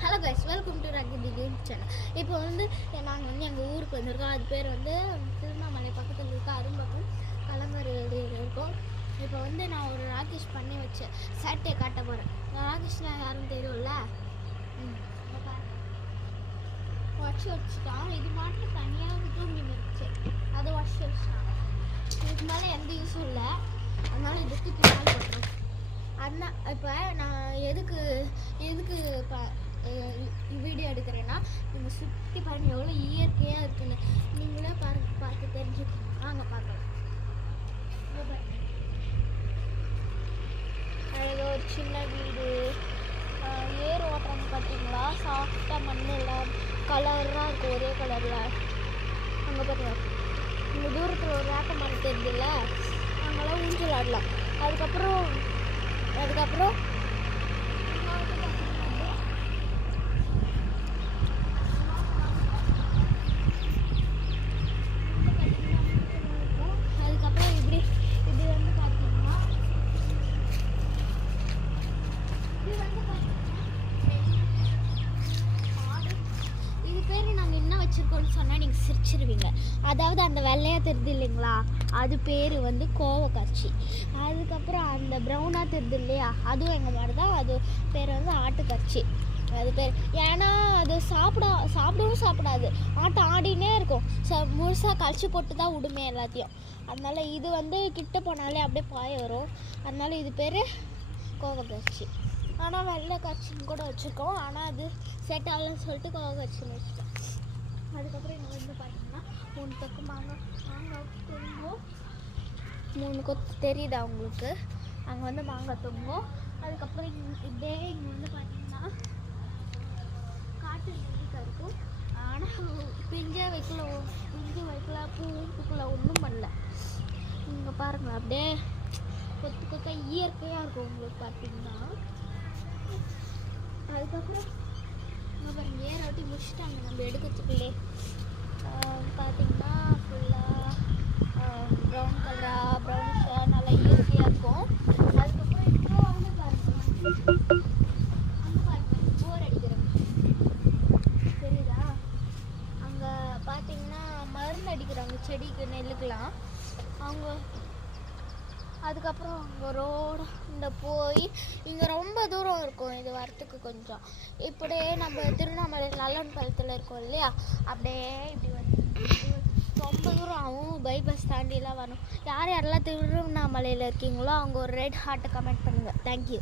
Hello guys, welcome to Ranki game channel. இப்போ வந்து நாங்கள் வந்து எங்கள் ஊருக்கு வந்திருக்கோம். அது பேர் வந்து திருவண்ணாமலை பக்கத்தில் இருக்க அரும்பக்கம் கலங்கரையில் இருக்கோம். இப்போ வந்து நான் ஒரு ராகேஷ் பண்ணி வச்ச சட்டை காட்ட போகிறேன். ராகேஷ்லாம் யாரும் தெரியும்ல. வச்சுட்டான். இது மாட்டில் தனியாக தூங்கி நிறுச்சு, அதை வச்சுட்டான். இதுக்கு மேலே எந்த யூஸும் இல்லை, அதனால் இதுக்கு பின்னால் போட்டுரும். அண்ணா இப்போ நான் எதுக்கு வீடியோ எடுக்கிறேன்னா, நீங்கள் சுற்றி பாருங்கள் எவ்வளோ இயற்கையாக இருக்குன்னு. நீங்களே பார்த்து தெரிஞ்சுக்கோங்க. வாங்க பார்க்கலாம். அழகாக ஒரு சின்ன வீடு, ஏர் ஓட்டுறாங்க பார்த்தீங்களா, சாஃப்டாக மண்ணெல்லாம் கலராக இருக்கும், ஒரே கலரில். அங்கே பாருங்க, இங்கே தூரத்தில் ஒரு வேப்ப மரம் தெரியுதுல்ல, அங்கெல்லாம் ஊஞ்சல் ஆடலாம். அதுக்கப்புறம் இப்படி இது வந்து பார்த்தீங்கன்னா, இது பேர் நாங்கள் என்ன வச்சுருக்கோம்னு சொன்னால் நீங்கள் சிரிச்சிருவீங்க. அதாவது அந்த வெள்ளையாக தெரியுது இல்லைங்களா, அது பேர் வந்து கோவக்காட்சி. அதுக்கப்புறம் அந்த ப்ரௌனாக தெரியுது இல்லையா, அதுவும் எங்கள் மாதிரி தான். அது பேர் வந்து ஆட்டுக்காட்சி. அது பேர் ஏன்னா அது சாப்பிடவும் சாப்பிடாது, ஆட்டம் ஆடினே இருக்கும். முழுசாக கழிச்சு போட்டு தான் விடுமே எல்லாத்தையும். அதனால இது வந்து கிட்ட போனாலே அப்படியே பாய வரும். அதனால இது பேர் கோவக்காட்சி. ஆனால் வெள்ளை காட்சின்னு கூட வச்சுருக்கோம், ஆனால் அது செட் ஆகலன்னு சொல்லிட்டு கோவக்காட்சின்னு வச்சுட்டோம். அதுக்கப்புறம் இங்கே வந்து பார்த்தீங்கன்னா 3 தொக்கு மாங்காய் தொங்கும். 3 கொத்து தெரியுதா உங்களுக்கு? அங்கே வந்து மாங்காய் தொங்கும். அதுக்கப்புறம் இங்கே வந்து பார்த்தீங்கன்னா காட்டு நெல்லிக்காய் இருக்கும். ஆனால் பிஞ்சு வைக்கல, பூக்குள்ள ஒன்றும் பண்ணல. இங்கே பாருங்கள், அப்படியே கொத்தாக இயற்கையாக இருக்கும் உங்களுக்கு பார்த்தீங்கன்னா. அதுக்கப்புறம் பாருங்க, ஏற ஒட்டி முடிச்சுட்டாங்க நம்ம எடுக்கிறதுக்குள்ளே. பார்த்தீங்கன்னா ஃபுல்லாக ப்ரௌன் கலராக ப்ரௌனிஷாக நல்லா இயற்கையாக இருக்கும். அதுக்கப்புறம் இப்போ வந்து பாருங்க, அங்கே பாருங்க போர் அடிக்கிறாங்க தெரியுதா? அங்கே பார்த்தீங்கன்னா மருந்து அடிக்கிறாங்க செடிக்கு, நெல்லுக்கெலாம் அவங்க. அதுக்கப்புறம் அங்கே ரோடு இந்த போய் இங்கே ரொம்ப தூரம் இருக்கும் இது வரத்துக்கு. கொஞ்சம் இப்படியே நம்ம திருவண்ணாமலை நல்லன் பாலத்தில் இருக்கோம் இல்லையா, அப்படியே இப்படி வந்து ரொம்ப தூரம் ஆகும். பைபாஸ் தாண்டிலாம் வரணும். யாரெல்லாம் திருவண்ணாமலையில் இருக்கீங்களோ அவங்க ஒரு ரெட் ஹார்ட்டை கமெண்ட் பண்ணுங்கள். தேங்க்யூ.